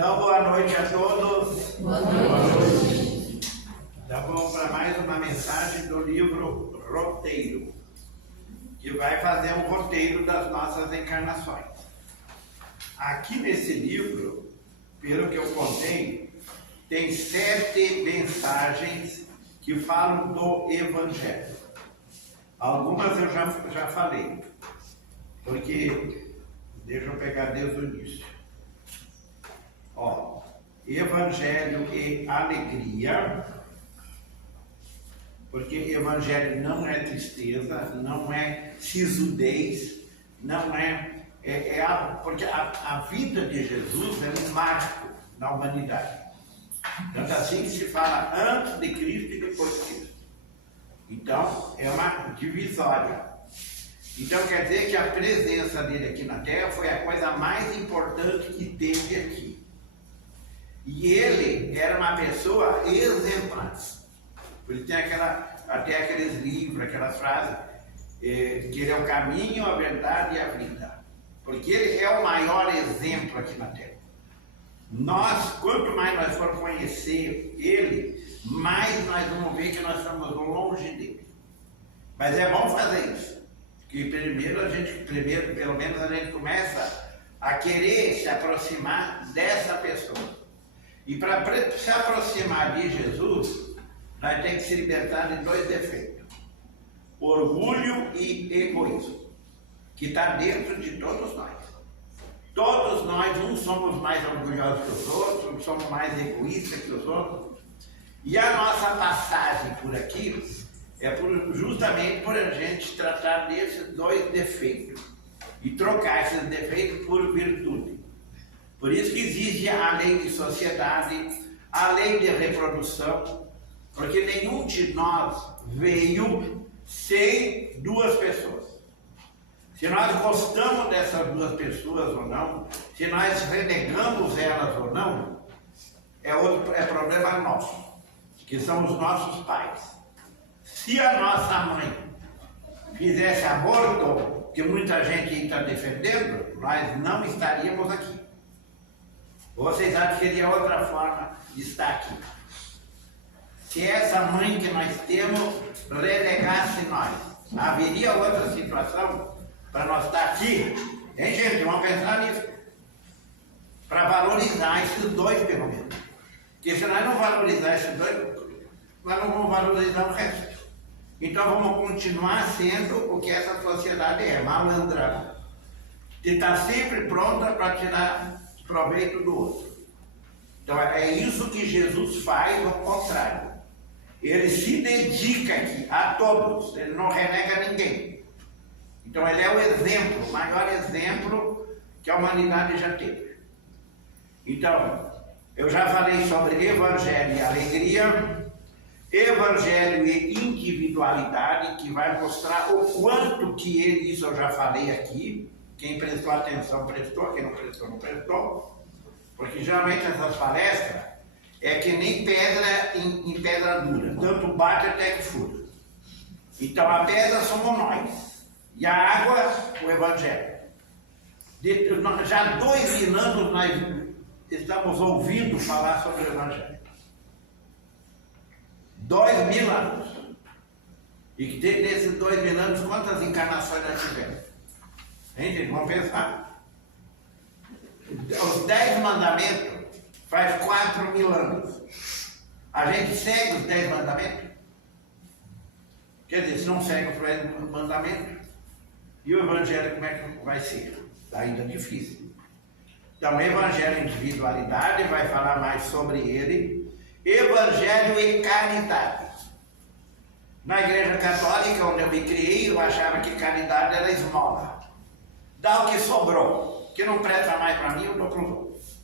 Então, boa noite a todos. Boa noite. Então, vamos para mais uma mensagem do livro Roteiro, que vai fazer um roteiro das nossas encarnações. Aqui nesse livro, pelo que eu contei, tem 7 mensagens que falam do Evangelho. Algumas eu já falei, porque deixa eu pegar desde o início. Ó, Evangelho e alegria, porque Evangelho não é tristeza, não é sisudez, não porque a vida de Jesus é um marco na humanidade. Tanto assim que se fala antes de Cristo e depois de Cristo. Então, é uma divisória. Então, quer dizer que a presença dele aqui na Terra foi a coisa mais importante que teve aqui. E ele era uma pessoa exemplar. Ele tem até aqueles livros, aquelas frases, que ele é o caminho, a verdade e a vida. Porque ele é o maior exemplo aqui na Terra. Nós, quanto mais nós formos conhecer ele, mais nós vamos ver que nós estamos longe dele. Mas é bom fazer isso. Porque primeiro, pelo menos a gente começa a querer se aproximar dessa pessoa. E para se aproximar de Jesus, nós temos que se libertar de 2 defeitos: orgulho e egoísmo, que está dentro de todos nós. Todos nós, uns somos mais orgulhosos que os outros, uns somos mais egoístas que os outros. E a nossa passagem por aqui é justamente por a gente tratar desses 2 defeitos e trocar esses defeitos por virtude. Por isso que existe a lei de sociedade, a lei de reprodução, porque nenhum de nós veio sem 2 pessoas. Se nós gostamos dessas 2 pessoas ou não, se nós renegamos elas ou não, é problema nosso, que são os nossos pais. Se a nossa mãe fizesse aborto, que muita gente está defendendo, nós não estaríamos aqui. Vocês acham que seria outra forma de estar aqui? Se essa mãe que nós temos renegasse nós, haveria outra situação para nós estar aqui? Hein, gente? Vamos pensar nisso. Para valorizar esses 2, pelo menos. Porque se nós não valorizar esses 2, nós não vamos valorizar o resto. Então vamos continuar sendo o que essa sociedade é, malandra. De estar sempre pronta para tirar proveito do outro. Então é isso que Jesus faz ao contrário. Ele se dedica aqui a todos, ele não renega ninguém. Então ele é o exemplo, o maior exemplo que a humanidade já teve. Então, eu já falei sobre Evangelho e alegria, Evangelho e individualidade, que vai mostrar o quanto que ele, isso eu já falei aqui. Quem prestou atenção prestou, quem não prestou não prestou. Porque geralmente essas palestras é que nem pedra em pedra dura, tanto bate até que fura. Então a pedra somos nós, e a água o Evangelho. Já 2.000 anos nós estamos ouvindo falar sobre o Evangelho. 2.000 anos. E que nesses 2.000 anos, quantas encarnações nós tivemos? Hein, gente? Vamos pensar. Os 10 mandamentos faz 4.000 anos. A gente segue os 10 mandamentos? Quer dizer, se não segue os 10 mandamentos, e o Evangelho como é que vai ser? Está ainda difícil. Então, Evangelho e individualidade, vai falar mais sobre ele. Evangelho e caridade. Na Igreja Católica, onde eu me criei, eu achava que caridade era esmola. Dá o que sobrou, que não presta mais para mim, eu dou para os outros.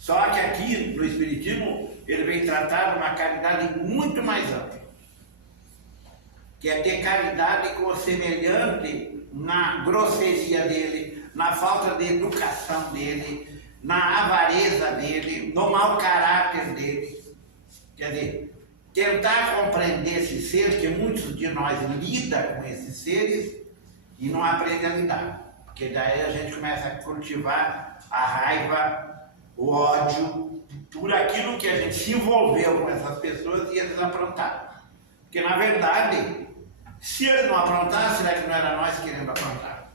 Só que aqui, no Espiritismo, ele vem tratar de uma caridade muito mais ampla. Que é ter caridade com o semelhante na grosseria dele, na falta de educação dele, na avareza dele, no mau caráter dele. Quer dizer, tentar compreender esse ser, que muitos de nós lidam com esses seres e não aprendem a lidar. Porque daí a gente começa a cultivar a raiva, o ódio, por aquilo que a gente se envolveu com essas pessoas e eles aprontaram. Porque, na verdade, se eles não aprontassem, será que não era nós querendo aprontar?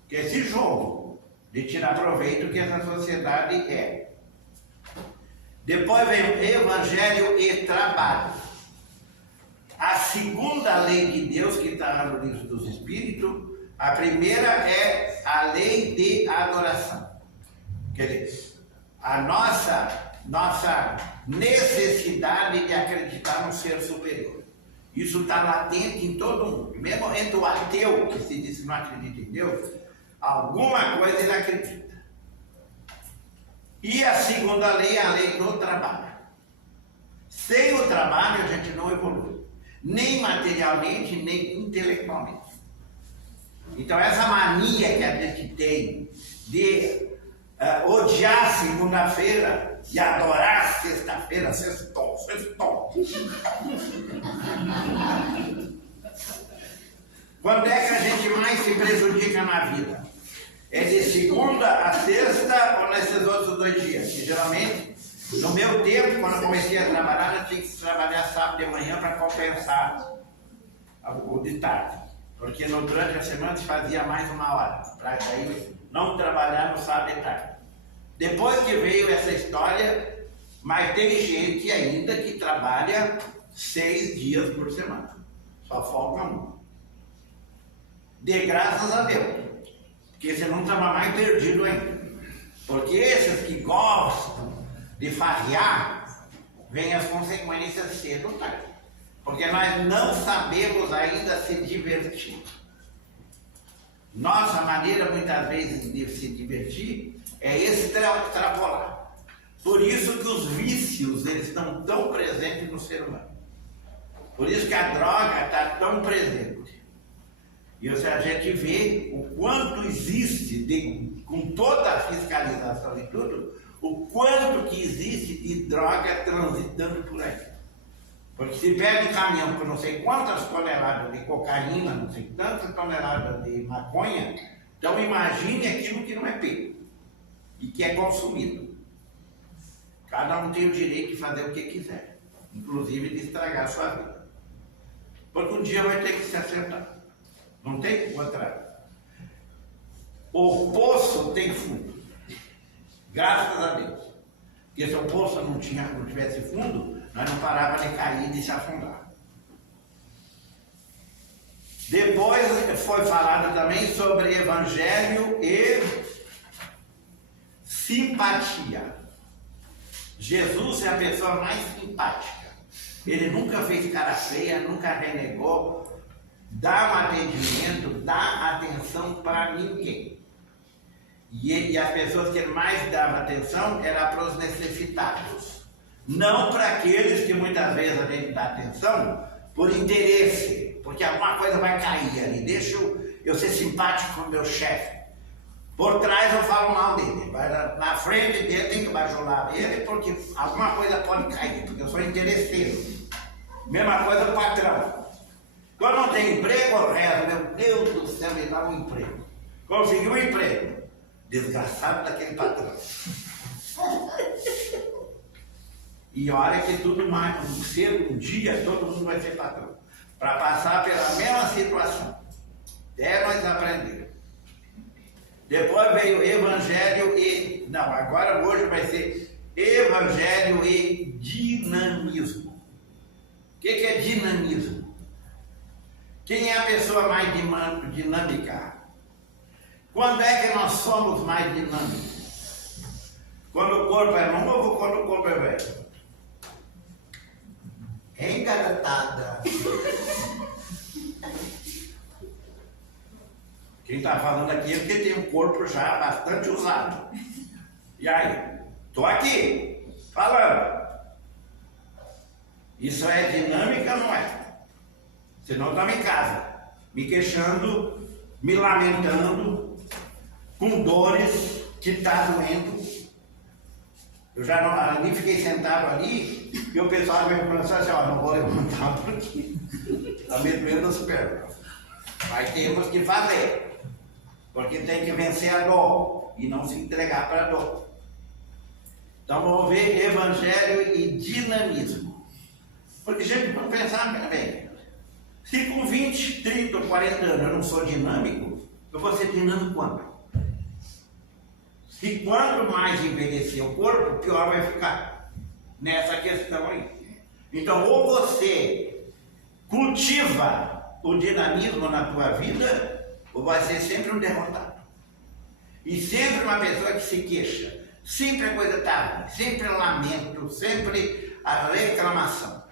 Porque esse jogo de tirar proveito que essa sociedade é. Depois vem o evangelho e trabalho. A segunda lei de Deus, que está no livro dos Espíritos, a primeira é a lei de adoração. Quer dizer, a nossa necessidade de acreditar no ser superior. Isso está latente em todo mundo. Mesmo entre o ateu, que se diz que não acredita em Deus, alguma coisa ele acredita. E a segunda lei é a lei do trabalho. Sem o trabalho a gente não evolui, nem materialmente, nem intelectualmente. Então essa mania que a gente tem de odiar segunda-feira e adorar sexta-feira, sextou. Quando é que a gente mais se prejudica na vida? É de segunda a sexta ou nesses outros 2 dias? Que geralmente, no meu tempo, quando eu comecei a trabalhar, eu tinha que trabalhar sábado de manhã para compensar o de tarde. Porque durante a semana se fazia mais 1 hora, para daí não trabalhar no sábado de tarde. Depois que veio essa história, mas tem gente ainda que trabalha 6 dias por semana. Só falta 1. De graças a Deus. Porque senão estava mais perdido ainda. Porque esses que gostam de farrear, vêm as consequências cedo ou tarde. Porque nós não sabemos ainda se divertir. Nossa maneira, muitas vezes, de se divertir é extrapolar. Por isso que os vícios eles estão tão presentes no ser humano. Por isso que a droga está tão presente. E a gente vê o quanto existe, com toda a fiscalização e tudo, o quanto que existe de droga transitando por aí. Porque se pega um caminhão com não sei quantas toneladas de cocaína, não sei quantas toneladas de maconha, então imagine aquilo que não é pego e que é consumido. Cada um tem o direito de fazer o que quiser, inclusive de estragar a sua vida. Porque um dia vai ter que se acertar. Não tem contrário. O poço tem fundo. Graças a Deus. Porque se o poço não tivesse fundo, nós não parávamos de cair e de se afundar. Depois foi falado também sobre evangelho e simpatia. Jesus é a pessoa mais simpática. Ele nunca fez cara feia, nunca renegou, dá um atendimento, dá atenção para ninguém. E as pessoas que ele mais dava atenção eram para os necessitados. Não para aqueles que muitas vezes a gente dá atenção por interesse, porque alguma coisa vai cair ali. Deixa eu ser simpático com o meu chefe. Por trás eu falo mal dele, na frente dele tem que bajular ele, porque alguma coisa pode cair, porque eu sou interesseiro. Mesma coisa o patrão. Quando não tem emprego, eu rezo, meu Deus do céu, me dá um emprego. Conseguiu um emprego. Desgraçado daquele patrão. E olha que tudo mais, cedo, um dia, todo mundo vai ser patrão. Para passar pela mesma situação. Até nós aprender. Depois veio evangelho e... Não, agora hoje vai ser evangelho e dinamismo. O que é dinamismo? Quem é a pessoa mais dinâmica? Quando é que nós somos mais dinâmicos? Quando o corpo é novo ou quando o corpo é velho? Engarotada. Quem está falando aqui é porque tem um corpo já bastante usado. E aí? Estou aqui, falando. Isso é dinâmica ou não é? Senão estava em casa, me queixando, me lamentando, com dores, que está doendo. Eu já não, ali fiquei sentado ali, e o pessoal me falou assim, ó, não vou levantar porque está me doendo as pernas. Mas temos que fazer, porque tem que vencer a dor e não se entregar para a dor. Então vamos ver evangelho e dinamismo. Porque, gente, vamos pensar bem. Se com 20, 30, 40 anos eu não sou dinâmico, eu vou ser dinâmico quando? Se quanto mais envelhecer o corpo, pior vai ficar nessa questão aí. Então, ou você cultiva o dinamismo na tua vida, ou vai ser sempre um derrotado. E sempre uma pessoa que se queixa. Sempre a coisa está ruim, sempre lamento, sempre a reclamação.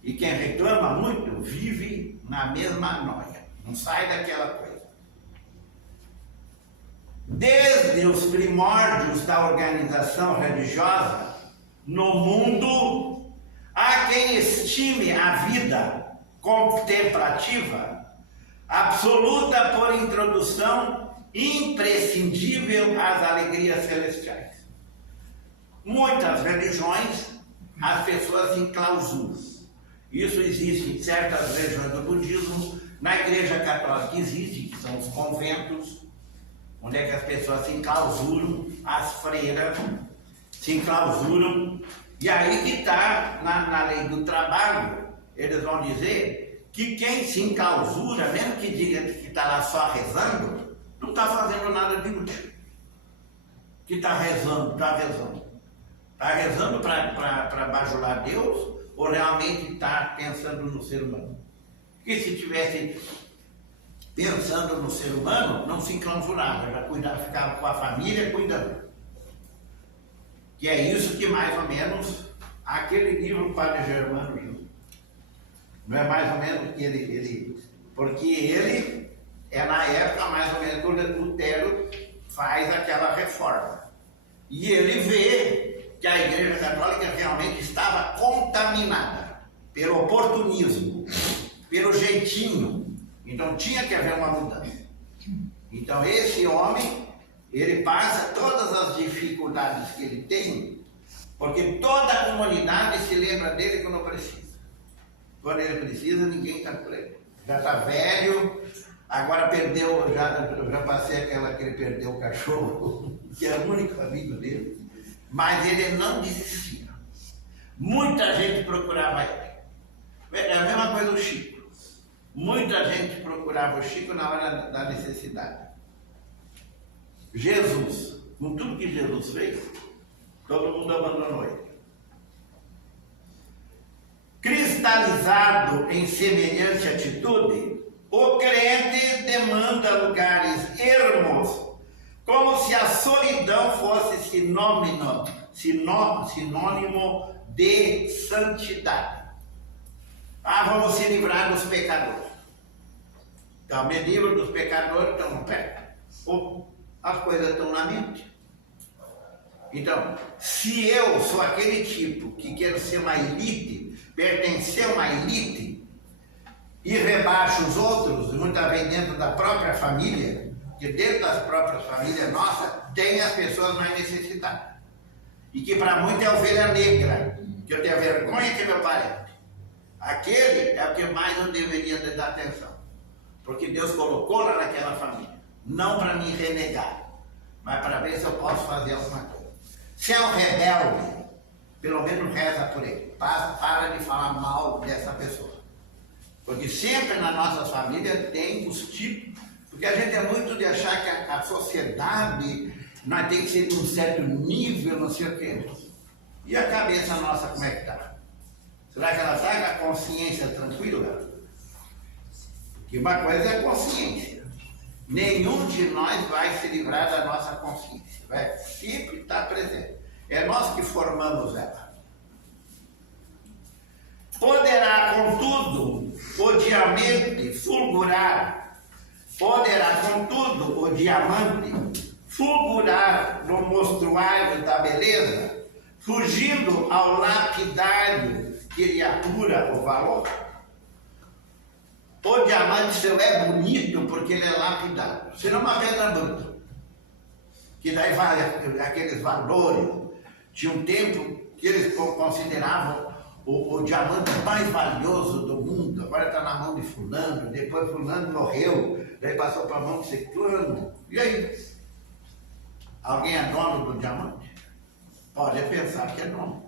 E quem reclama muito vive na mesma noia, não sai daquela coisa. Desde os primórdios da organização religiosa, no mundo, há quem estime a vida contemplativa absoluta por introdução imprescindível às alegrias celestiais. Muitas religiões, as pessoas se enclausuram. Isso existe em certas regiões do budismo, na igreja católica existe, que são os conventos, onde é que as pessoas se enclausuram, as freiras se enclausuram, e aí que está na lei do trabalho, eles vão dizer que quem se enclausura, mesmo que diga que está lá só rezando, não está fazendo nada de útil. Que está rezando, está rezando. Está rezando para bajular Deus ou realmente está pensando no ser humano? Porque se estivesse pensando no ser humano, não se enclausurava, já ficava com a família cuidando. Que é isso que mais ou menos aquele livro o Padre Germano viu. Não é mais ou menos que porque ele é na época mais ou menos quando Lutero faz aquela reforma. E ele vê que a Igreja Católica realmente estava contaminada pelo oportunismo, pelo jeitinho. Então tinha que haver uma mudança. Então esse homem, ele passa todas as dificuldades que ele tem, porque toda a comunidade se lembra dele quando precisa. Quando ele precisa, ninguém está por ele. Já está velho, agora perdeu, já passei aquela que ele perdeu o cachorro, que é o único amigo dele, mas ele não desistia. Muita gente procurava ele. É a mesma coisa o Chico. Muita gente procurava o Chico na hora da necessidade. Jesus, com tudo que Jesus fez, todo mundo abandonou ele. Cristalizado em semelhante atitude, o crente demanda lugares ermos, como se a solidão fosse sinônimo de santidade. Vamos se livrar dos pecadores. Então, me livro dos pecadores, então não pega. As coisas estão na mente. Então, se eu sou aquele tipo que quero ser uma elite, pertencer a uma elite, e rebaixo os outros, muitas vezes dentro da própria família, que dentro das próprias famílias nossas, tem as pessoas mais necessitadas. E que para muitos é a ovelha negra, que eu tenho vergonha que é meu parente. Aquele é o que mais eu deveria dar atenção. Porque Deus colocou lá naquela família. Não para me renegar, mas para ver se eu posso fazer alguma coisa. Se é um rebelde, pelo menos reza por ele. Para de falar mal dessa pessoa. Porque sempre na nossa família tem os tipos, porque a gente é muito de achar que a sociedade nós tem que ser de um certo nível, não sei o quê. E a cabeça nossa como é que está? Será que ela está com a consciência tranquila? Porque uma coisa é a consciência. Nenhum de nós vai se livrar da nossa consciência. Vai sempre estar presente. É nós que formamos ela. Poderá, contudo, o diamante fulgurar. Poderá, contudo, o diamante fulgurar no mostruário da beleza, fugindo ao lapidário que lhe apura o valor. O diamante seu é bonito porque ele é lapidado, senão uma pedra bruta, que daí vale aqueles valores. Tinha um tempo que eles consideravam o diamante mais valioso do mundo, agora está na mão de fulano, depois fulano morreu, daí passou para a mão de ciclano. E aí? Alguém é dono do diamante? Pode pensar que é não.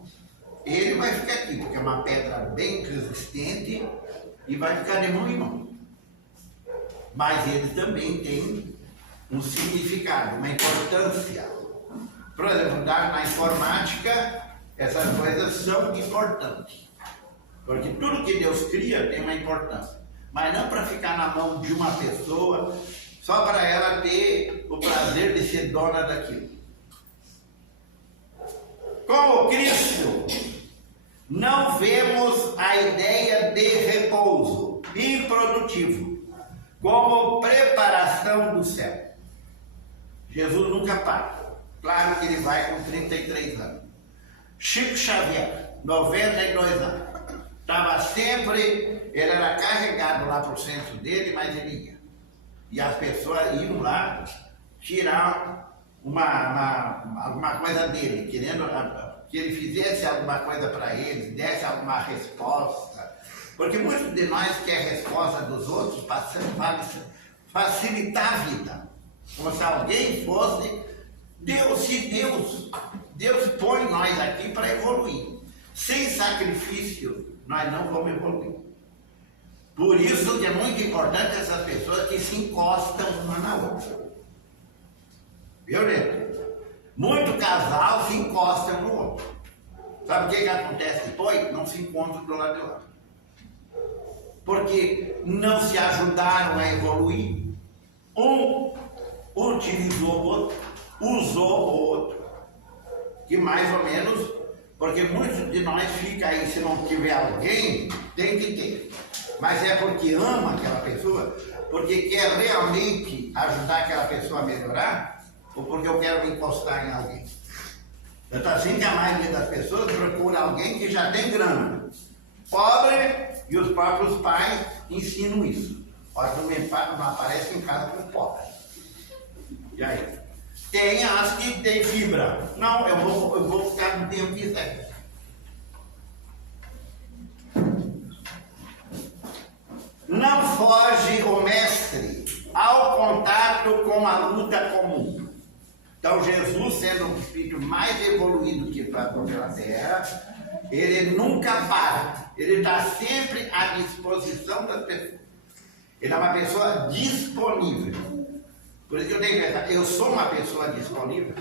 Ele vai ficar aqui, porque é uma pedra bem resistente e vai ficar de mão em mão. Mas ele também tem um significado, uma importância. Por exemplo, na informática, essas coisas são importantes. Porque tudo que Deus cria tem uma importância. Mas não para ficar na mão de uma pessoa, só para ela ter o prazer de ser dona daquilo. Com o Cristo, não vemos a ideia de repouso improdutivo como preparação do céu. Jesus nunca para. Claro que ele vai com 33 anos. Chico Xavier, 92 anos. Estava sempre, ele era carregado lá para o centro dele, mas ele ia. E as pessoas iam lá tirar alguma coisa dele, querendo que ele fizesse alguma coisa para eles, desse alguma resposta. Porque muitos de nós querem a resposta dos outros para facilitar a vida. Como se alguém fosse Deus põe nós aqui para evoluir. Sem sacrifício, nós não vamos evoluir. Por isso que é muito importante essas pessoas que se encostam uma na outra. Viu, gente? Muito casal se encosta um no outro. Sabe o que acontece depois? Não se encontram do lado de lá. Porque não se ajudaram a evoluir. Um utilizou o outro, usou o outro. Que mais ou menos, porque muitos de nós ficam aí, se não tiver alguém, tem que ter. Mas é porque ama aquela pessoa, porque quer realmente ajudar aquela pessoa a melhorar, ou porque eu quero me encostar em alguém. Tanto assim que a maioria das pessoas procura alguém que já tem grana. Pobre, e os próprios pais ensinam isso. Pode não aparece em casa com pobre. E aí? Tem as que tem fibra. Não, eu vou ficar no tempo que quiser. Não foge o mestre ao contato com a luta comum. Então Jesus, sendo um espírito mais evoluído que passou pela terra, ele nunca para. Ele está sempre à disposição das pessoas. Ele é uma pessoa disponível. Por isso que eu tenho que pensar, eu sou uma pessoa disponível.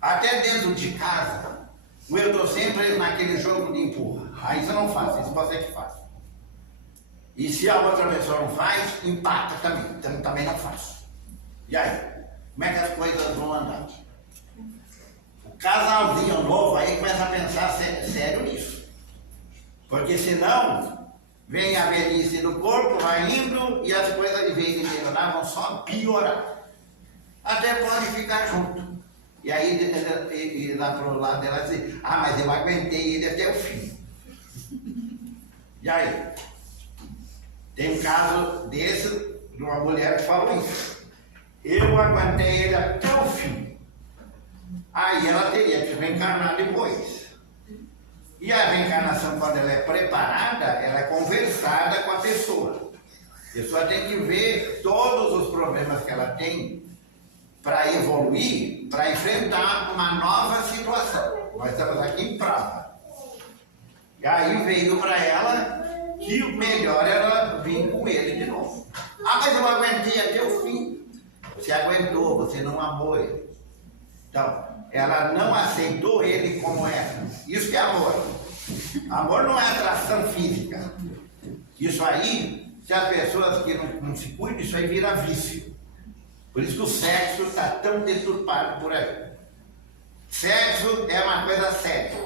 Até dentro de casa, eu estou sempre naquele jogo de empurra. Aí isso eu não faço, isso você que faz. E se a outra pessoa não faz, empata também. Então também não faço. E aí? Como é que as coisas vão andar? O casalzinho novo aí começa a pensar sério nisso. Porque senão, vem a velhice do corpo, vai indo e as coisas, em vez de melhorar, vão só piorar. Até pode ficar junto. E aí, ele lá pro lado dela diz, mas eu aguentei ele até o fim. E aí? Tem um caso desse, de uma mulher que falou isso. Eu aguentei ele até o fim. Aí ela teria que reencarnar depois. E a reencarnação, quando ela é preparada, ela é conversada com a pessoa. A pessoa tem que ver todos os problemas que ela tem para evoluir, para enfrentar uma nova situação. Nós estamos aqui em prova. E aí veio para ela que o melhor era vir com ele de novo. Mas eu aguentei até o fim. Você aguentou, você não amou ele. Então, ela não aceitou ele como era. Isso que é amor. Amor não é atração física. Isso aí, se as pessoas que não se cuidam, isso aí vira vício. Por isso que o sexo está tão deturpado por aí. Sexo é uma coisa séria.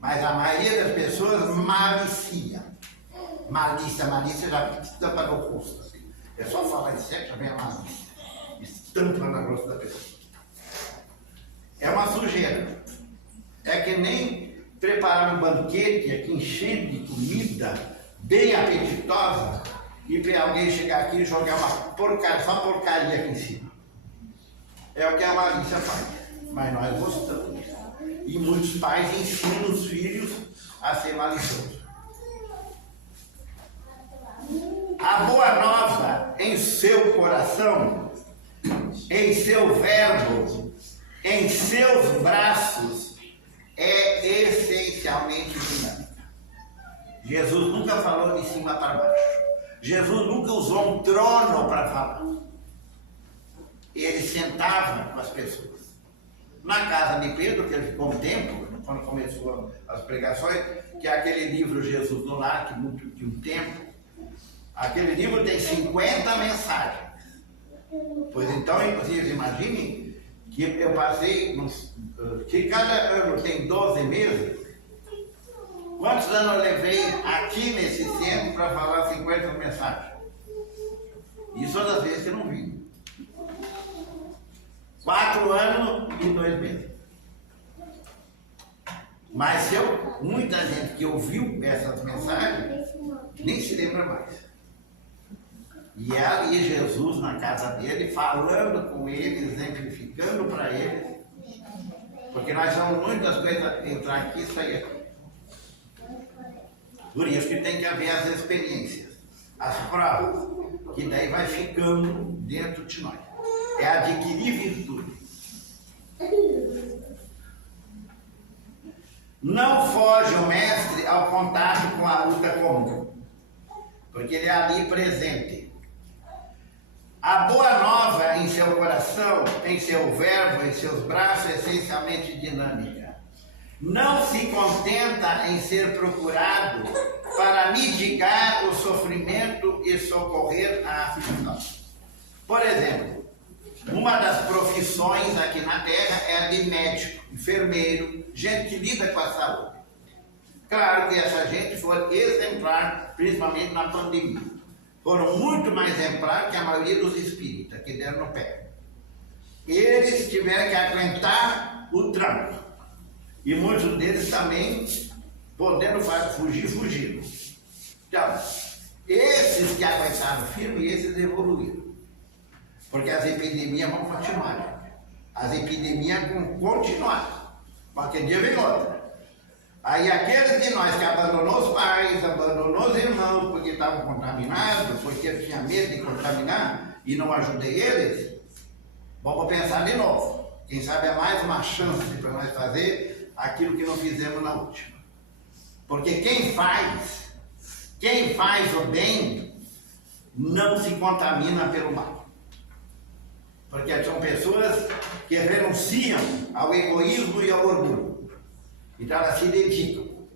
Mas a maioria das pessoas malicia. Malícia já estampa no rosto. Assim. É só falar em sexo, já vem a malícia. Estampa no rosto da pessoa. É uma sujeira. É que nem preparar um banquete aqui enchendo de comida, bem apetitosa, e para alguém chegar aqui e jogar uma porcaria, só porcaria aqui em cima. É o que a malícia faz. Mas nós gostamos disso. E muitos pais ensinam os filhos a ser maliciosos. A boa nova em seu coração, em seu verbo, em seus braços, é essencialmente dinâmica. Jesus nunca falou de cima para baixo. Jesus nunca usou um trono para falar. Ele sentava com as pessoas. Na casa de Pedro, que ele ficou um tempo, quando começou as pregações, que é aquele livro Jesus no Lar, que muito de um tempo, aquele livro tem 50 mensagens. Pois então, vocês imaginem que eu passei, que cada ano tem 12 meses. Quantos anos eu levei aqui nesse centro para falar 50 mensagens? Isso todas as vezes que eu não vim. 4 anos e 2 meses. Mas muita gente que ouviu essas mensagens nem se lembra mais. E ali Jesus na casa dele, falando com eles, exemplificando para eles. Porque nós vamos muitas coisas entrar aqui e sair aqui. Por isso que tem que haver as experiências, as provas, que daí vai ficando dentro de nós. É adquirir virtude. Não foge o mestre ao contato com a luta comum, porque ele é ali presente. A boa nova em seu coração, em seu verbo, em seus braços, é essencialmente dinâmica. Não se contenta em ser procurado para mitigar o sofrimento e socorrer a aflição. Por exemplo, uma das profissões aqui na Terra é a de médico, enfermeiro, gente que lida com a saúde. Claro que essa gente foi exemplar, principalmente na pandemia. Foram muito mais exemplar que a maioria dos espíritas que deram no pé. Eles tiveram que aguentar o tranco. E muitos deles também, podendo fugir, fugiram. Então, esses que aguentaram firme, esses evoluíram. Porque as epidemias vão continuar. As epidemias vão continuar. Qualquer dia vem outra. Aí aqueles de nós que abandonou os pais, abandonou os irmãos, porque estavam contaminados, porque tinha medo de contaminar, e não ajudei eles, vamos pensar de novo. Quem sabe é mais uma chance para nós fazer aquilo que não fizemos na última. Porque quem faz o bem, não se contamina pelo mal. Porque são pessoas que renunciam ao egoísmo e ao orgulho. Então elas se dedicam.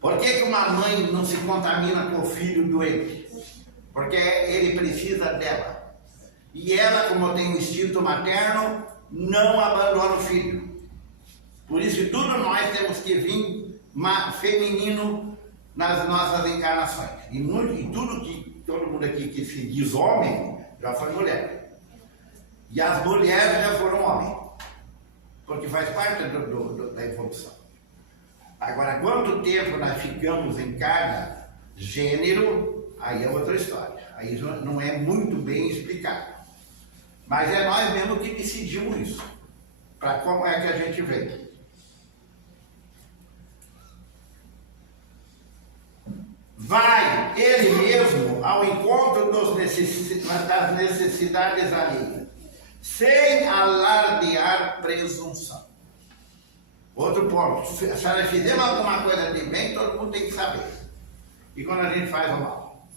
Por que uma mãe não se contamina com o filho doente? Porque ele precisa dela. E ela, como tem um instinto materno, não abandona o filho. Por isso que tudo nós temos que vir feminino nas nossas encarnações. E tudo que todo mundo aqui que se diz homem, já foi mulher. E as mulheres já foram homens. Porque faz parte da evolução. Agora, quanto tempo nós ficamos em cada gênero, aí é outra história. Aí não é muito bem explicado. Mas é nós mesmos que decidimos isso. Para como é que a gente vem. Vai ele mesmo ao encontro das necessidades alheias, sem alardear presunção. Outro ponto, se nós fizermos alguma coisa de bem, todo mundo tem que saber. E quando a gente faz o mal?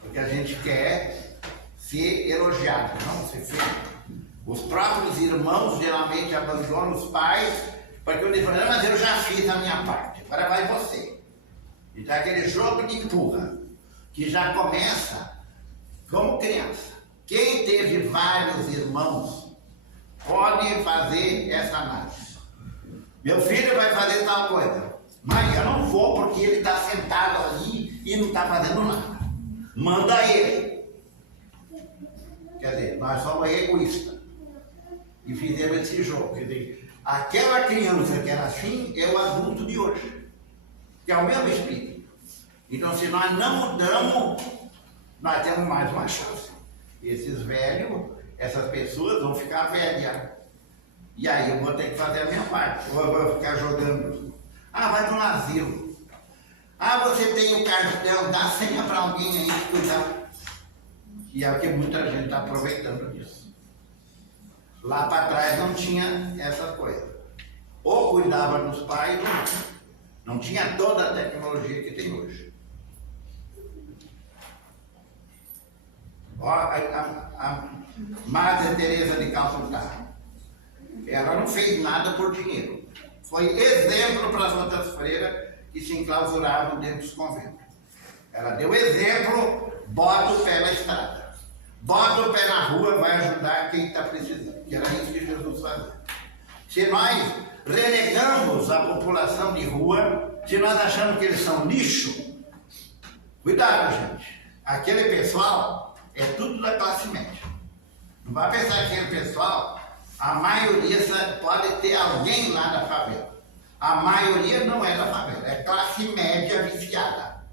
Porque a gente quer ser elogiado, não ser feito. Os próprios irmãos geralmente abandonam os pais, porque eu digo, mas eu já fiz a minha parte, agora vai você. Então aquele jogo de empurra, que já começa como criança. Quem teve vários irmãos pode fazer essa análise. Meu filho vai fazer tal coisa, mas eu não vou porque ele está sentado ali e não está fazendo nada. Manda ele. Quer dizer, nós somos egoístas e fizemos esse jogo. Quer dizer, aquela criança que era assim é o adulto de hoje, que é o mesmo espírito. Então, se nós não mudamos, nós temos mais uma chance. Esses velhos, essas pessoas vão ficar velhas. E aí eu vou ter que fazer a minha parte. Ou eu vou ficar jogando. Ah, vai para um asilo. Ah, você tem o cartão, dá a senha para alguém aí cuidar. E é o que muita gente está aproveitando disso. Lá para trás não tinha essa coisa. ou cuidava dos pais ou não. Não tinha toda a tecnologia que tem hoje. Ó, a Madre Teresa de Calcutá, ela não fez nada por dinheiro. Foi exemplo para as outras freiras que se enclausuravam dentro dos conventos. Ela deu exemplo, bota o pé na estrada. Bota o pé na rua, vai ajudar quem está precisando. Que era isso que Jesus fazia. Se nós renegamos a população de rua, se nós achamos que eles são lixo, cuidado, gente. Aquele pessoal é tudo da classe média. Não vai pensar que aquele pessoal, a maioria pode ter alguém lá da favela. A maioria não é da favela, é classe média viciada.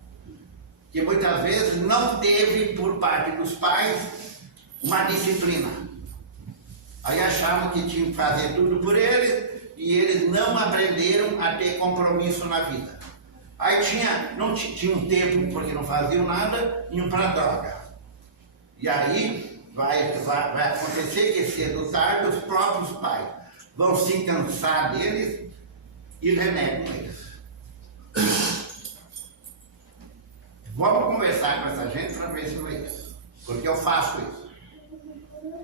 Que muitas vezes não teve por parte dos pais uma disciplina. Aí achavam que tinham que fazer tudo por eles e eles não aprenderam a ter compromisso na vida. Aí tinha um tempo porque não faziam nada, iam para a droga. E aí vai acontecer que cedo ou tarde os próprios pais vão se cansar deles e renegam eles. Vamos conversar com essa gente para ver se não é isso. Porque eu faço isso.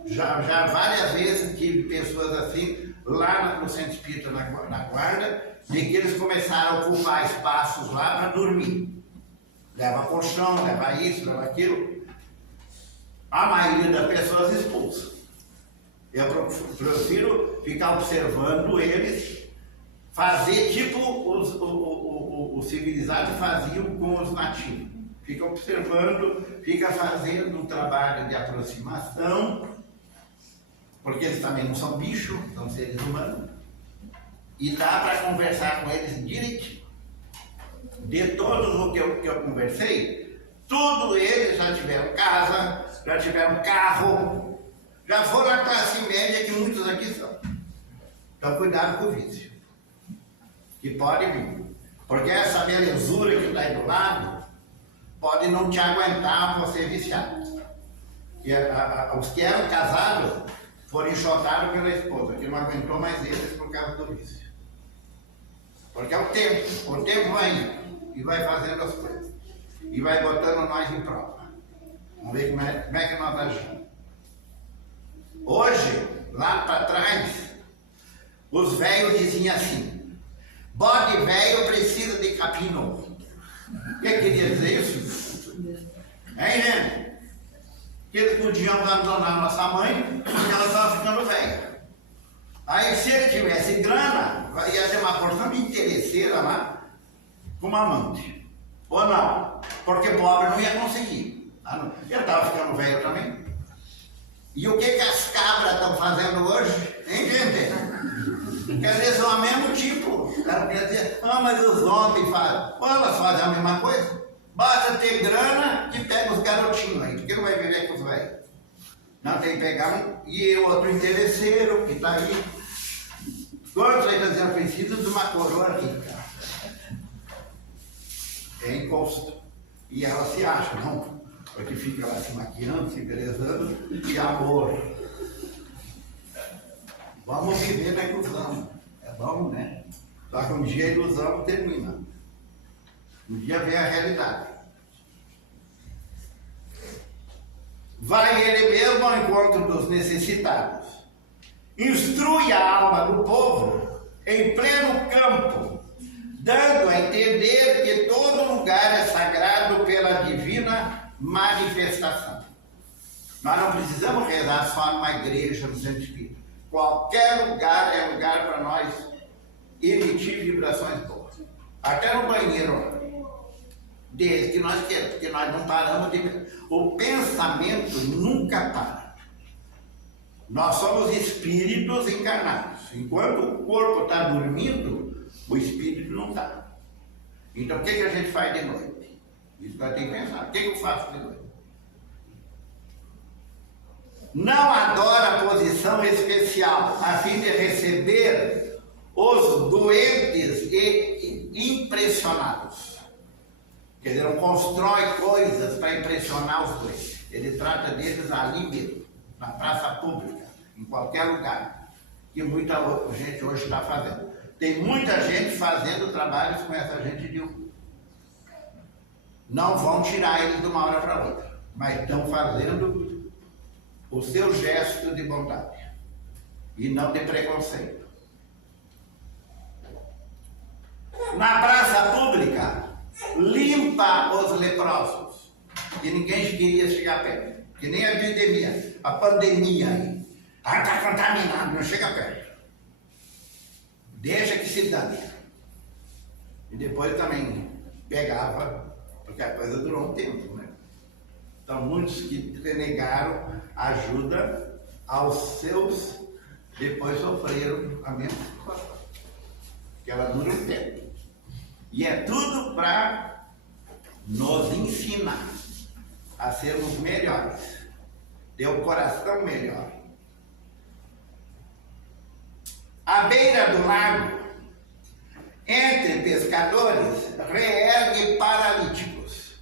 Já várias vezes tive pessoas assim, lá no Centro Espírita, na Guarda, de que eles começaram a ocupar espaços lá para dormir. Leva colchão, leva isso, leva aquilo. A maioria das pessoas expulsa. Eu prefiro ficar observando eles, fazer tipo os civilizados faziam com os nativos. Fica observando, fica fazendo um trabalho de aproximação, porque eles também não são bichos, são seres humanos, e dá para conversar com eles direitinho. De todos o que eu conversei, todos eles já tiveram casa, já tiveram carro, já foram a classe média que muitos aqui são. Então cuidado com o vício, que pode vir. Porque essa belezura que está aí do lado pode não te aguentar você viciado. E os que eram casados foram enxotados pela esposa, que não aguentou mais eles por causa do vício. Porque é o tempo vai indo e vai fazendo as coisas. E vai botando nós em prova. Vamos ver como é que nós agimos. Hoje, lá para trás, os velhos diziam assim: bode velho precisa de capim novo. O que queria dizer isso? Hein, gente? Que eles podiam abandonar nossa mãe porque ela estava ficando velha. Aí, se ele tivesse grana, ia ter uma porção de interesseira lá como amante. Ou não? Porque pobre não ia conseguir. Ele estava ficando velho também. E o que as cabras estão fazendo hoje? Hein, gente? Quer dizer, são o mesmo tipo. Quer dizer, mas os homens fazem. Ou elas fazem a mesma coisa. Basta ter grana que pega os garotinhos aí, porque não vai viver com os velhos. Não tem que pegar um. E outro interesseiro que está aí. Quantos aí dizer, precisa de uma coroa rica? É encosto. E ela se acha, não? Porque fica lá se maquiando, se embelezando, e amor. Vamos viver na ilusão. É bom, né? Só que um dia a ilusão termina. Um dia vem a realidade. Vai ele mesmo ao encontro dos necessitados. Instrui a alma do povo em pleno campo, dando a entender que todo lugar é sagrado pela divina manifestação. Nós não precisamos rezar só numa igreja, no Centro Espírita. Qualquer lugar é lugar para nós emitir vibrações boas. Até no banheiro, desde que nós queremos, porque nós não paramos de... O pensamento nunca para. Nós somos espíritos encarnados. Enquanto o corpo está dormindo, o espírito não está. Então o que a gente faz de noite? Isso vai ter que pensar. O que eu faço de noite? Não adora posição especial, a fim de receber os doentes e impressionados. Quer dizer, não constrói coisas para impressionar os doentes. Ele trata deles ali mesmo, na praça pública, em qualquer lugar, que muita gente hoje está fazendo. Tem muita gente fazendo trabalhos com essa gente de um. Não vão tirar eles de uma hora para outra, mas estão fazendo o seu gesto de bondade e não de preconceito. Na praça pública, limpa os leprosos, que ninguém queria chegar perto, que nem a epidemia, a pandemia aí. Ah, está contaminado, não chega perto. Deixa que se dane. E depois também pegava, porque a coisa durou um tempo, né? Então muitos que renegaram ajuda aos seus, depois sofreram a mesma situação. Que ela dura um tempo. E é tudo para nos ensinar a sermos melhores, ter o coração melhor. À beira do lago, entre pescadores, reergue paralíticos.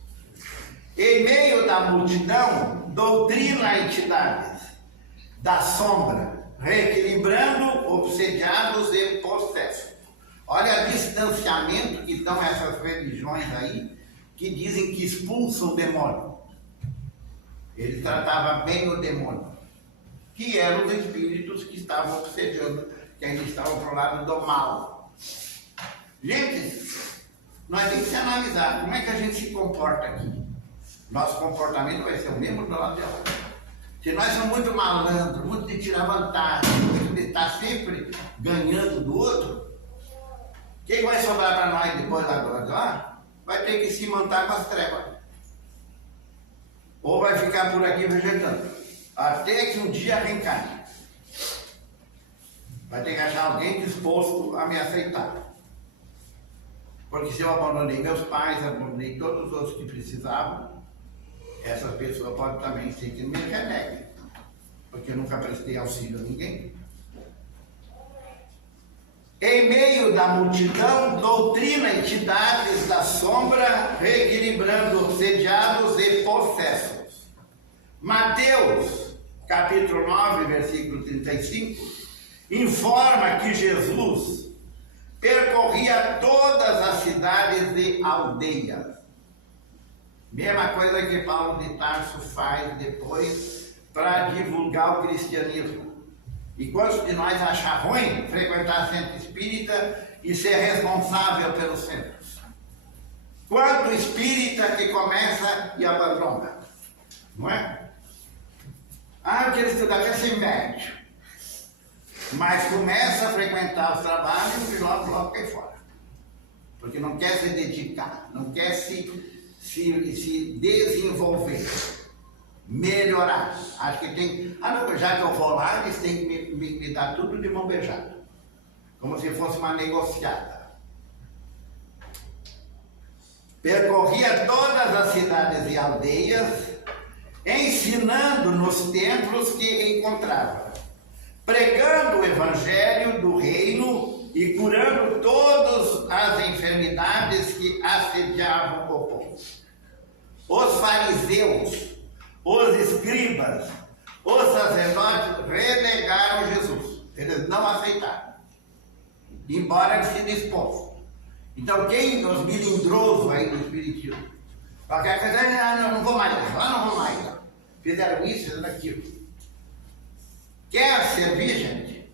Em meio da multidão, doutrina entidades da sombra, reequilibrando obsediados e possessos. Olha o distanciamento que dão essas religiões aí, que dizem que expulsam o demônio. Ele tratava bem o demônio, que eram os espíritos que estavam obsediando, que ainda estavam para o lado do mal. Gente, nós temos que se analisar como é que a gente se comporta aqui. Nosso comportamento vai ser o mesmo do lado de lá. Se nós somos muito malandros, muito de tirar vantagem, muito de estar sempre ganhando do outro, quem vai sobrar para nós depois da glória? Vai ter que se montar com as trevas. Ou vai ficar por aqui vegetando. Até que um dia reencarne. Vai ter que achar alguém disposto a me aceitar. Porque se eu abandonei meus pais, abandonei todos os outros que precisavam, essas pessoas podem também ser que me reneguem. Porque eu nunca prestei auxílio a ninguém. Em meio da multidão, doutrina entidades da sombra, reequilibrando obsediados e possessos. Mateus, capítulo 9, versículo 35, informa que Jesus percorria todas as cidades e aldeias. Mesma coisa que Paulo de Tarso faz depois para divulgar o cristianismo. E quantos de nós acham ruim frequentar centro espírita e ser responsável pelos centros? Quanto espírita que começa e abandona? Não é? Ah, eu quero estudar, quero ser médico. Mas começa a frequentar os trabalhos e logo cai fora. Porque não quer se dedicar, não quer se desenvolver, melhorar. Acho que tem. Não, já que eu vou lá, eles têm que me dar tudo de mão beijada. Como se fosse uma negociata. Percorria todas as cidades e aldeias, ensinando nos templos que encontrava, pregando o evangelho do reino e curando todas as enfermidades que assediavam o povo. Os fariseus, os escribas, os sacerdotes renegaram Jesus. Eles não aceitaram, embora ele se dispôs. Então quem, os melindrosos aí do espiritismo, qualquer coisa, não vou mais lá, não vou mais lá. Fizeram isso, fizeram aquilo. Quer servir, gente?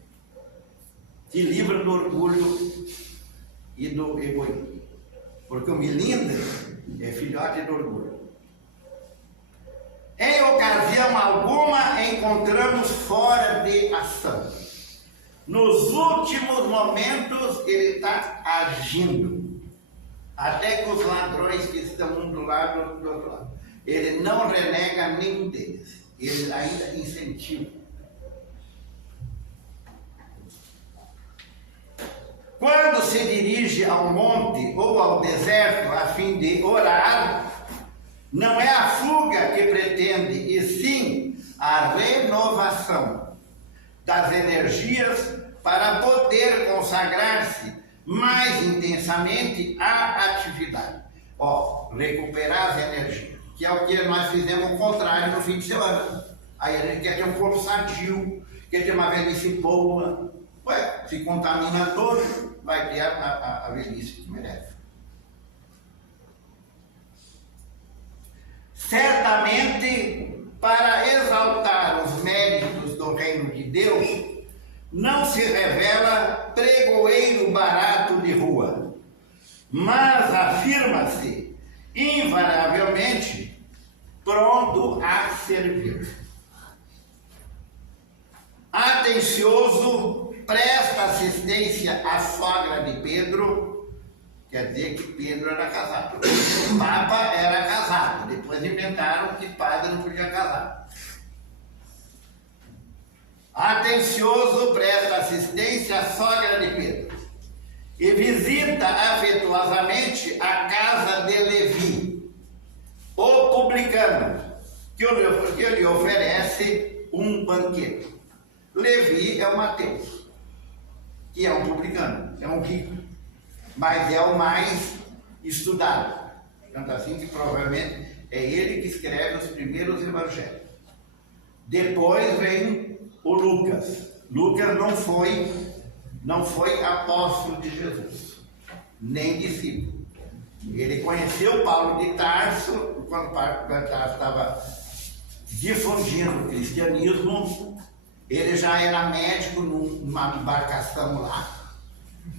Se livra do orgulho e do egoísmo. Porque o melindre é filhote do orgulho. Em ocasião alguma, encontramos fora de ação. Nos últimos momentos, ele está agindo. Até que os ladrões que estão um do lado do outro lado. Ele não renega nenhum deles. Ele ainda incentiva. Quando se dirige ao monte ou ao deserto a fim de orar, não é a fuga que pretende, e sim a renovação das energias para poder consagrar-se mais intensamente à atividade. Recuperar as energias, que é o que nós fizemos o contrário no fim de semana. Aí a gente quer ter um corpo sadio, quer ter uma velhice boa, Ué, se contamina todo, vai ter a velhice que merece. Certamente, para exaltar os méritos do reino de Deus, não se revela pregoeiro barato de rua, mas afirma-se invariavelmente pronto a servir. Atencioso, presta assistência à sogra de Pedro, quer dizer que Pedro era casado. O Papa era casado, depois inventaram que padre não podia casar. Atencioso, presta assistência à sogra de Pedro e visita afetuosamente a casa de Levi, o publicano, que lhe oferece um banquete. Levi é o Mateus, que é um publicano, é um rico, mas é o mais estudado. Tanto assim que provavelmente é ele que escreve os primeiros evangelhos. Depois vem o Lucas. Lucas não foi apóstolo de Jesus, nem discípulo. Ele conheceu Paulo de Tarso, quando Paulo de Tarso estava difundindo o cristianismo. Ele já era médico numa embarcação lá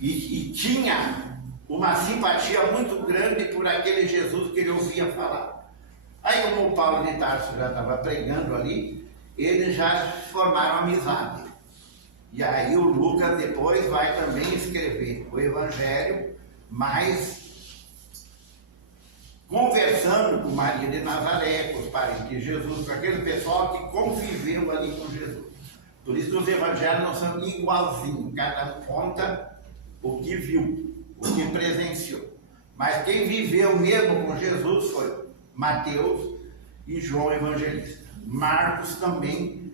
e tinha uma simpatia muito grande por aquele Jesus que ele ouvia falar. Aí, como o Paulo de Tarso já estava pregando ali, eles já formaram amizade. E aí o Lucas depois vai também escrever o Evangelho, mas conversando com Maria de Nazaré, com os parentes de Jesus, com aquele pessoal que conviveu ali com Jesus. Por isso os evangelhos não são igualzinhos, cada um conta o que viu, o que presenciou. Mas quem viveu mesmo com Jesus foi Mateus e João Evangelista. Marcos também,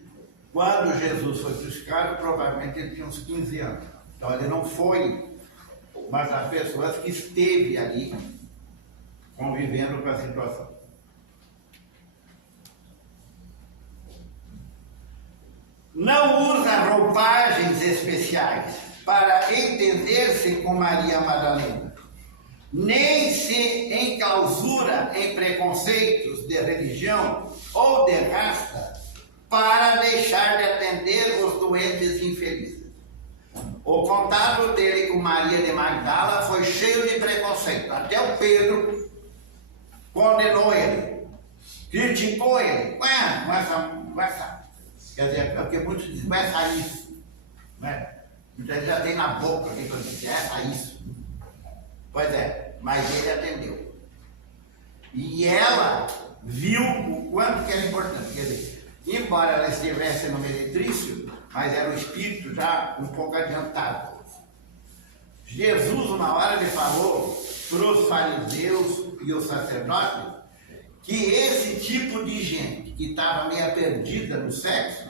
quando Jesus foi crucificado, provavelmente ele tinha uns 15 anos. Então ele não foi, mas as pessoas que esteve ali convivendo com a situação. Não usa roupagens especiais para entender-se com Maria Madalena, nem se enclausura em preconceitos de religião ou de raça para deixar de atender os doentes infelizes. O contato dele com Maria de Magdala foi cheio de preconceito. Até o Pedro condenou ele, criticou ele. Com essa. Quer dizer, porque muitos dizem, vai sair isso. Né? Muitas vezes já tem na boca que diz, sair isso. Pois é, mas ele atendeu. E ela viu o quanto que era importante. Quer dizer, embora ela estivesse no meretrício, mas era o espírito já um pouco adiantado. Jesus, uma hora, ele falou para os fariseus e os sacerdotes que esse tipo de gente que estava meio perdida no sexo,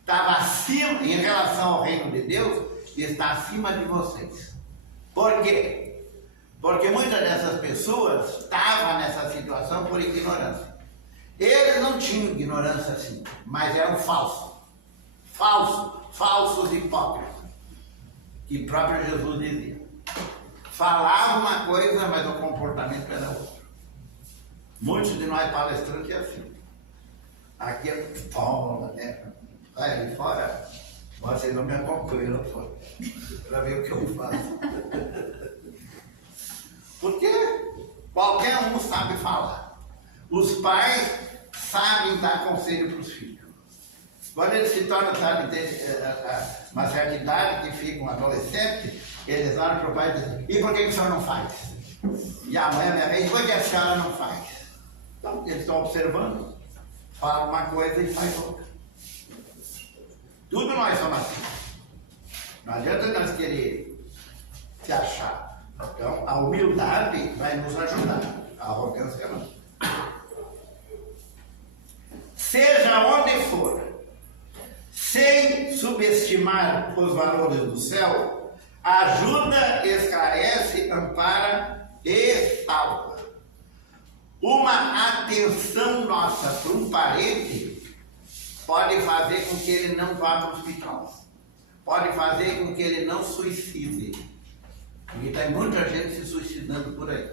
estava acima, em relação ao reino de Deus, está acima de vocês. Por quê? Porque muitas dessas pessoas estavam nessa situação por ignorância. Eles não tinham ignorância assim, mas eram falsos hipócritas, que próprio Jesus dizia. Falava uma coisa, mas o comportamento era outro. Muitos de nós palestrantes é assim. Aqui é toma, né? Vai ali fora, vocês não me acompanham lá fora, para ver o que eu faço. Porque qualquer um sabe falar. Os pais sabem dar conselho para os filhos. Quando eles se tornam, sabe, uma certa idade, que ficam adolescentes, eles olham para o pai e dizem, e por que o senhor não faz? E a mãe, minha vez, por que a senhora não faz? Então, eles estão observando, falam uma coisa e faz outra. Tudo nós somos assim. Não adianta nós querer se achar. Então, a humildade vai nos ajudar. A arrogância não. Seja onde for, sem subestimar os valores do céu, ajuda, esclarece, ampara e salva. Uma atenção nossa para um parente pode fazer com que ele não vá para o hospital. pode fazer com que ele não suicide. Porque tem muita gente se suicidando por aí.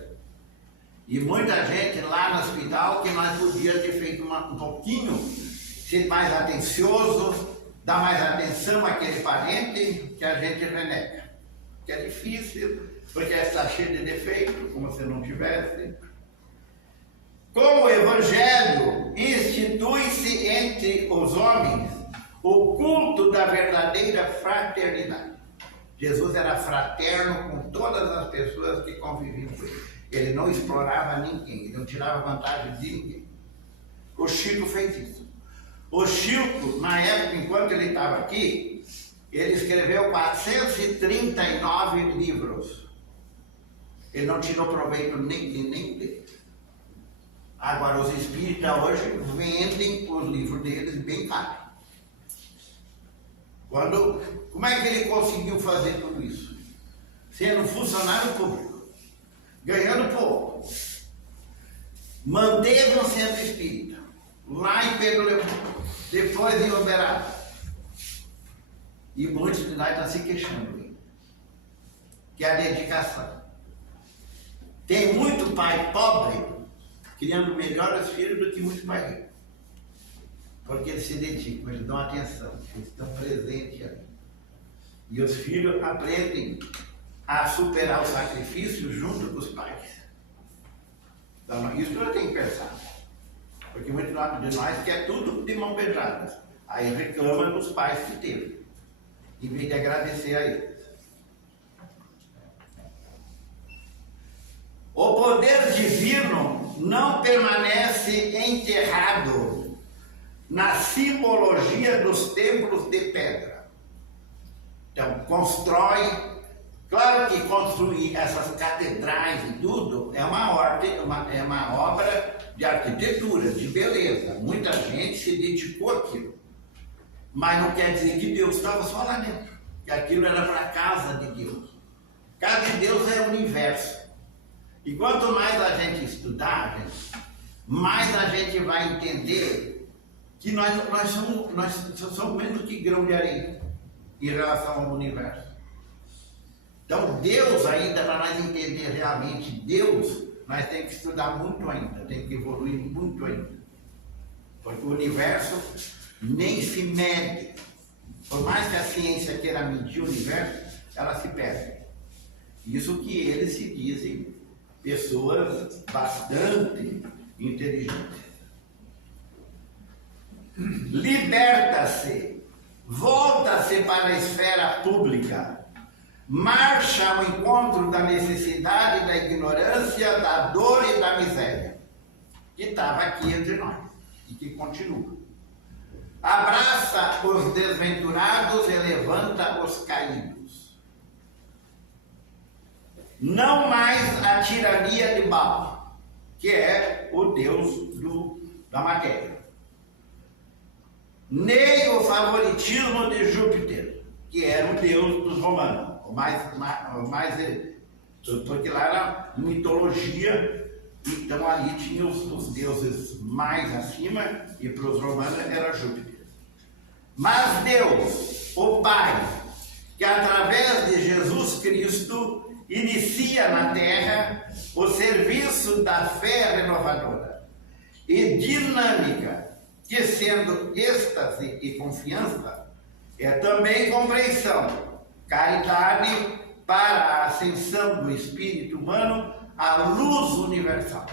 E muita gente lá no hospital que nós podíamos ter feito um pouquinho, ser mais atencioso, dar mais atenção àquele parente que a gente renega. Que é difícil, porque está cheio de defeito, como se não tivesse. Como o Evangelho institui-se entre os homens o culto da verdadeira fraternidade. Jesus era fraterno com todas as pessoas que conviviam com ele. Ele não explorava ninguém, ele não tirava vantagem de ninguém. O Chico fez isso. O Chico, na época, enquanto ele estava aqui, ele escreveu 439 livros. Ele não tirou proveito nem dele. Agora, os espíritas hoje vendem os livros deles bem caro. Como é que ele conseguiu fazer tudo isso? Sendo funcionário público, ganhando pouco. Manteve um centro espírita, lá em Pedro Leopoldo, depois em Uberaba. E muitos de nós estão se queixando, que é a dedicação. Tem muito pai pobre criando melhores filhos do que muito pai rico. Porque eles se dedicam, eles dão atenção, eles estão presentes ali. E os filhos aprendem a superar o sacrifício junto com os pais. Então, isso eu tenho que pensar. Porque muitos de nós quer tudo de mão beijada. Aí reclama dos pais que teve, em vez de agradecer a eles. O poder divino não permanece enterrado na simbologia dos templos de pedra. Então, constrói. Claro que construir essas catedrais e tudo é uma obra de arquitetura, de beleza. Muita gente se dedicou àquilo. Mas não quer dizer que Deus estava só lá dentro. Que aquilo era para a casa de Deus. A casa de Deus é o universo. E quanto mais a gente estudar, mais a gente vai entender que nós somos menos que grão de areia em relação ao universo. Então, Deus ainda, para nós entender realmente Deus, nós temos que estudar muito ainda, temos que evoluir muito ainda. Porque o universo nem se mede. Por mais que a ciência queira medir o universo, ela se perde. Isso que eles se dizem pessoas bastante inteligentes. Liberta-se, volta-se para a esfera pública, marcha ao encontro da necessidade, da ignorância, da dor e da miséria, que estava aqui entre nós e que continua. Abraça os desventurados e levanta os caídos. Não mais a tirania de Baal, que é o Deus da matéria. Nem o favoritismo de Júpiter, que era o deus dos romanos, porque lá era mitologia, então ali tinha os deuses mais acima, e para os romanos era Júpiter. Mas Deus, o Pai, que através de Jesus Cristo inicia na terra o serviço da fé renovadora e dinâmica, que sendo êxtase e confiança, é também compreensão, caridade para a ascensão do espírito humano à luz universal.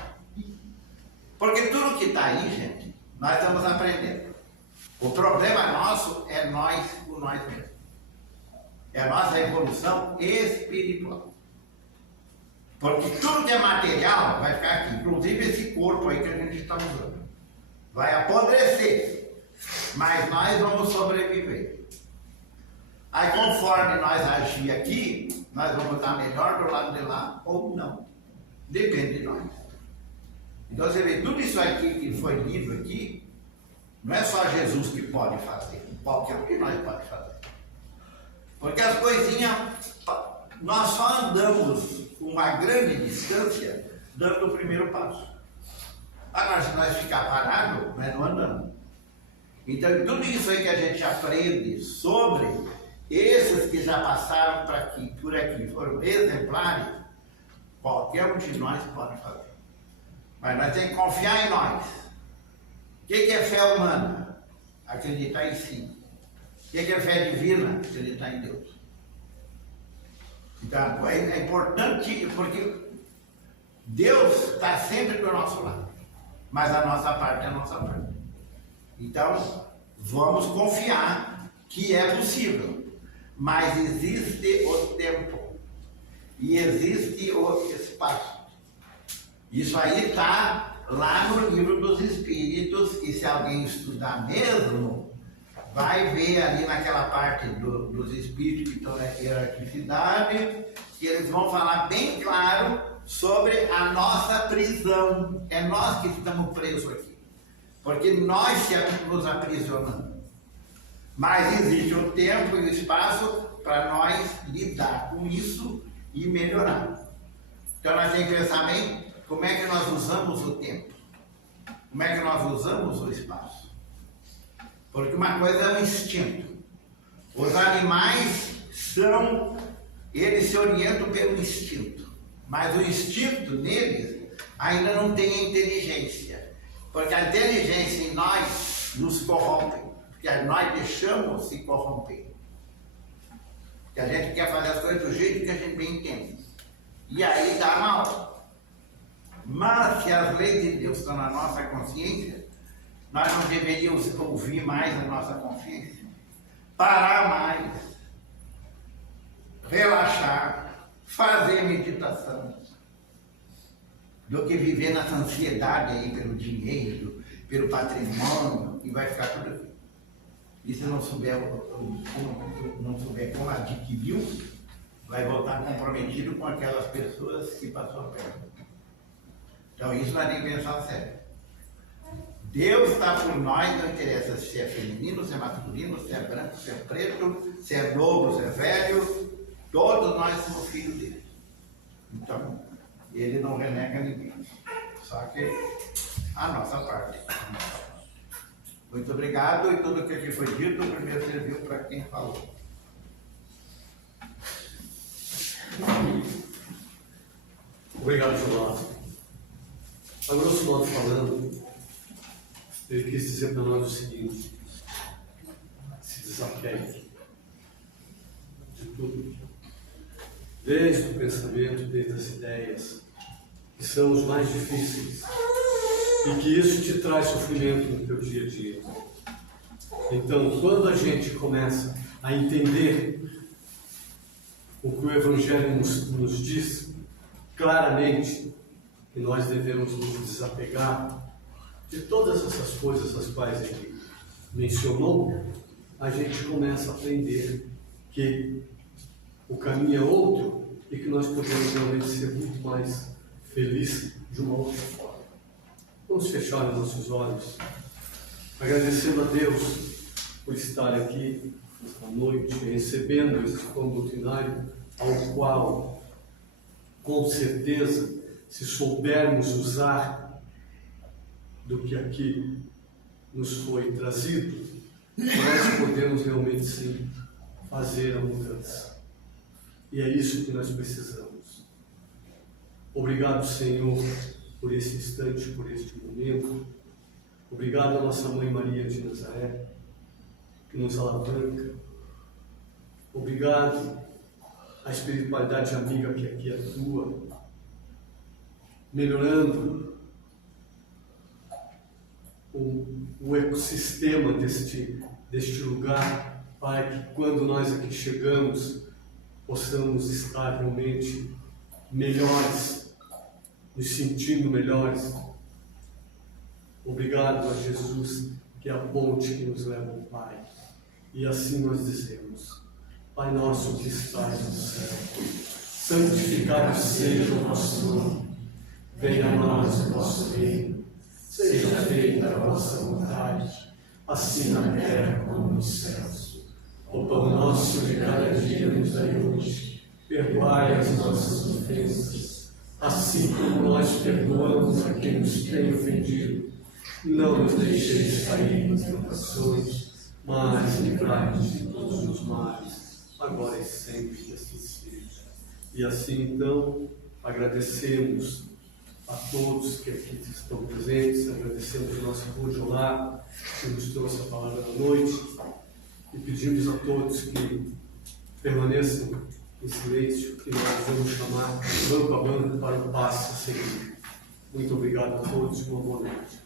Porque tudo que está aí, gente, nós estamos aprendendo. O problema nosso é nós por nós mesmos. É a nossa evolução espiritual. Porque tudo que é material vai ficar aqui, inclusive esse corpo aí que a gente está usando. Vai apodrecer, mas nós vamos sobreviver. Aí conforme nós agir aqui, nós vamos estar melhor do lado de lá ou não. Depende de nós. Então você vê, tudo isso aqui que foi lido aqui, não é só Jesus que pode fazer, qualquer um de nós pode fazer. Porque as coisinhas, nós só andamos uma grande distância dando o primeiro passo. Agora, se nós ficar parados, nós não andamos. Então, tudo isso aí que a gente aprende sobre esses que já passaram por aqui foram exemplares, qualquer um de nós pode fazer. Mas nós temos que confiar em nós. O que é fé humana? Acreditar em si. O que é fé divina? Acreditar em Deus. Então é importante, porque Deus está sempre do nosso lado, mas a nossa parte é a nossa parte. Então vamos confiar que é possível, mas existe o tempo e existe o espaço. Isso aí está lá no livro dos Espíritos, e se alguém estudar mesmo, vai ver ali naquela parte dos Espíritos que estão na hierarquicidade, que eles vão falar bem claro sobre a nossa prisão. É nós que estamos presos aqui, porque nós nos aprisionamos. Mas existe o tempo e o espaço para nós lidar com isso e melhorar. Então nós temos que pensar bem como é que nós usamos o tempo, como é que nós usamos o espaço. Porque uma coisa é o instinto. Os animais eles se orientam pelo instinto, mas o instinto neles ainda não tem a inteligência, porque a inteligência em nós nos corrompe, porque nós deixamos se corromper. Porque a gente quer fazer as coisas do jeito que a gente bem entende, e aí dá mal. Mas se as leis de Deus estão na nossa consciência, nós não deveríamos ouvir mais a nossa consciência, parar mais, relaxar, fazer meditação, do que viver nessa ansiedade aí pelo dinheiro, pelo patrimônio, e vai ficar tudo aqui. E se não souber como adquiriu, vai voltar comprometido com aquelas pessoas que passou a perto. Então isso nós temos que pensar sério. Deus está por nós, não interessa se é feminino, se é masculino, se é branco, se é preto, se é novo, se é velho, todos nós somos filhos dele. Então, ele não renega ninguém, só que a nossa parte. Muito obrigado, e tudo o que aqui foi dito, primeiro serviu para quem falou. Obrigado, João. A grosso modo falando, ele quis dizer para nós o seguinte: se desapegue de tudo, desde o pensamento, desde as ideias, que são os mais difíceis, e que isso te traz sofrimento no teu dia a dia. Então, quando a gente começa a entender o que o Evangelho nos diz claramente, que nós devemos nos desapegar de todas essas coisas as quais ele mencionou, a gente começa a aprender que o caminho é outro e que nós podemos realmente ser muito mais felizes de uma outra forma. Vamos fechar os nossos olhos, agradecendo a Deus por estar aqui esta noite, recebendo esse pão doutrinário, ao qual, com certeza, se soubermos usar do que aqui nos foi trazido, nós podemos realmente sim fazer a mudança. E é isso que nós precisamos. Obrigado, Senhor, por esse instante, por este momento. Obrigado à nossa Mãe Maria de Nazaré, que nos alavanca. Obrigado à espiritualidade amiga que aqui atua, melhorando o ecossistema deste lugar, para que quando nós aqui chegamos, possamos estar realmente melhores, nos sentindo melhores. Obrigado a Jesus, que é a ponte que nos leva ao Pai. E assim nós dizemos: Pai nosso que estás no céu, santificado seja o vosso nome. Venha a nós o vosso reino, seja feita a vossa vontade, assim na terra como nos céus. O pão nosso de cada dia nos dai hoje, perdoai as nossas ofensas, assim como nós perdoamos a quem nos tem ofendido. Não nos deixeis cair nas tentações, mas livrai-nos de todos os males. agora e sempre, que assim seja. E assim, então, agradecemos a todos que aqui estão presentes, agradecemos o nosso irmão Jolá, que nos trouxe a palavra da noite, e pedimos a todos que permaneçam em silêncio, que nós vamos chamar banco a banco para o passe a seguir. Muito obrigado a todos e uma boa noite.